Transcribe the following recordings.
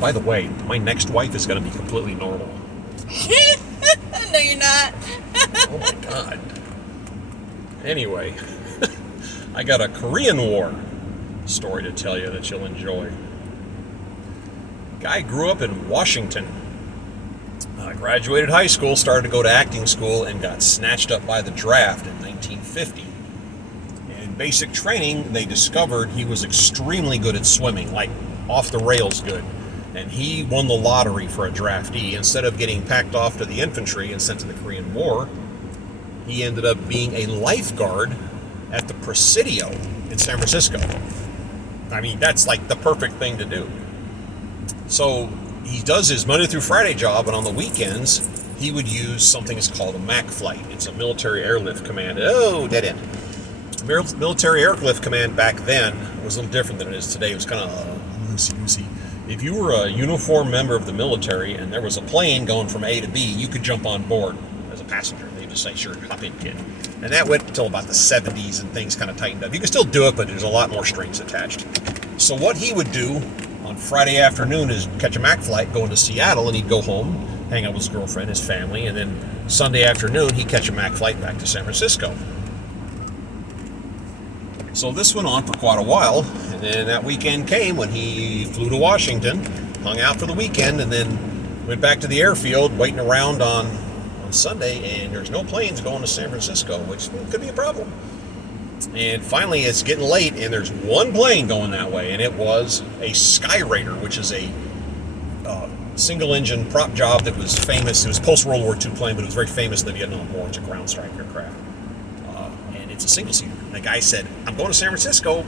By the way, my next wife is going to be completely normal. No, you're not. Oh my God. Anyway, I got a Korean War story to tell you that you'll enjoy. Guy grew up in Washington. Graduated high school, started to go to acting school, and got snatched up by the draft in 1950. In basic training, they discovered he was extremely good at swimming, like off the rails good. And he won the lottery for a draftee. Instead of getting packed off to the infantry and sent to the Korean War, he ended up being a lifeguard at the Presidio in San Francisco. I mean, that's like the perfect thing to do. So he does his Monday through Friday job, and on the weekends, he would use something that's called a MAC flight. It's a military airlift command. Oh, dead end. Military airlift command back then was a little different than it is today. It was kind of loosey-goosey. If you were a uniformed member of the military and there was a plane going from A to B, you could jump on board as a passenger. They just say, sure, hop in, kid. And that went until about the 70s, and things kind of tightened up. You can still do it, but there's a lot more strings attached. So what he would do on Friday afternoon is catch a MAC flight going to Seattle, and he'd go home, hang out with his girlfriend, his family, and then Sunday afternoon he'd catch a MAC flight back to San Francisco. So this went on for quite a while, and then that weekend came when he flew to Washington, hung out for the weekend, and then went back to the airfield waiting around on Sunday, and there's no planes going to San Francisco, which could be a problem. And finally it's getting late, and there's one plane going that way, and it was a Skyraider, which is a single engine prop job that was famous. It was post World War II plane, but it was very famous in the Vietnam War. It's a ground strike aircraft, and it's a single seater. And the guy said, I'm going to San Francisco,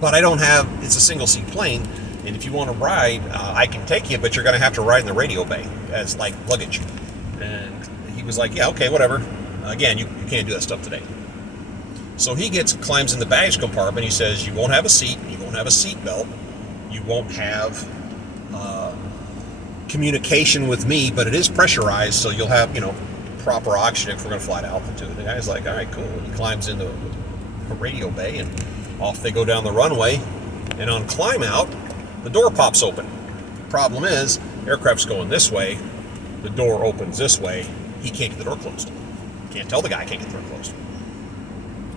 but it's a single seat plane, and if you want to ride, I can take you, but you're going to have to ride in the radio bay as like luggage. And he was like, yeah, okay, whatever. Again, you can't do that stuff today. So he climbs in the baggage compartment. He says, you won't have a seat, you won't have a seat belt, you won't have communication with me, but it is pressurized, so you'll have, proper oxygen if we're going to fly to altitude. The guy's like, all right, cool. He climbs into a radio bay, and off they go down the runway. And on climb out, the door pops open. The problem is, aircraft's going this way, the door opens this way, he can't get the door closed. Can't tell the guy can't get the door closed.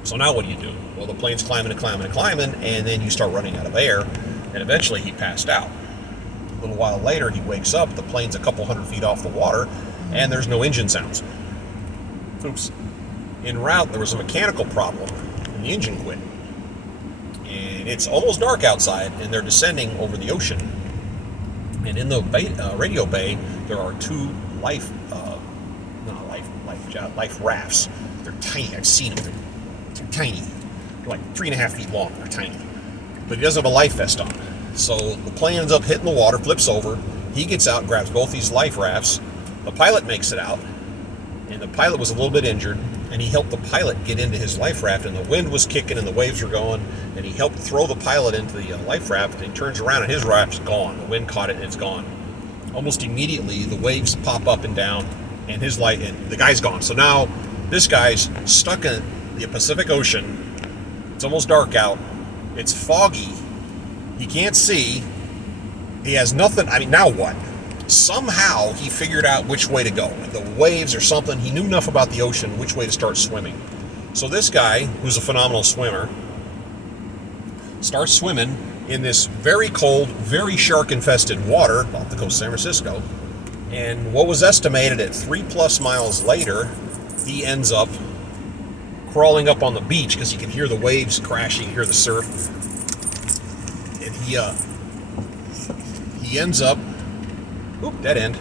So now what do? Well, the plane's climbing and climbing and climbing, and then you start running out of air, and eventually he passed out. A little while later, he wakes up, the plane's a couple hundred feet off the water, and there's no engine sounds. Oops. En route, there was a mechanical problem, and the engine quit. And it's almost dark outside, and they're descending over the ocean. And in the radio bay, there are two life rafts. They're tiny. I've seen them. They're tiny. They're like 3.5 feet long. They're tiny. But he doesn't have a life vest on. So the plane ends up hitting the water, flips over. He gets out and grabs both these life rafts. The pilot makes it out, and the pilot was a little bit injured, and he helped the pilot get into his life raft, and the wind was kicking and the waves were going, and he helped throw the pilot into the life raft, and he turns around and his raft's gone. The wind caught it and it's gone. Almost immediately, the waves pop up and down, and the guy's gone. So now this guy's stuck in the Pacific Ocean. It's almost dark out. It's foggy. He can't see. He has nothing. I mean, now what? Somehow he figured out which way to go. The waves or something. He knew enough about the ocean, which way to start swimming. So this guy, who's a phenomenal swimmer, starts swimming in this very cold, very shark-infested water off the coast of San Francisco. And what was estimated at 3+ miles later, he ends up crawling up on the beach because you can hear the waves crashing, you hear the surf. And he ends up, dead end.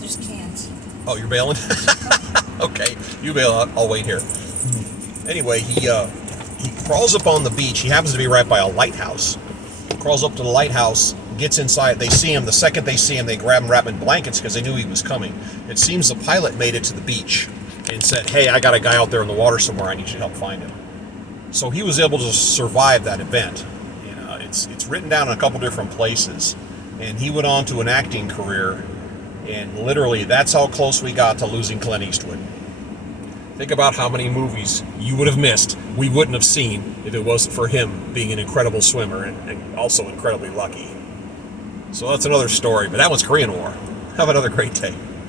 Just can't. Oh, you're bailing? Okay, you bail out. I'll wait here. Anyway, he crawls up on the beach. He happens to be right by a lighthouse. Crawls up to the lighthouse, gets inside. They see him. The second they see him, they grab him, wrap him in blankets because they knew he was coming. It seems the pilot made it to the beach and said, hey, I got a guy out there in the water somewhere. I need you to help find him. So he was able to survive that event. It's written down in a couple different places. And he went on to an acting career. And literally, that's how close we got to losing Clint Eastwood. Think about how many movies you would have missed, we wouldn't have seen, if it wasn't for him being an incredible swimmer and also incredibly lucky. So that's another story, but that one's Korean War. Have another great day.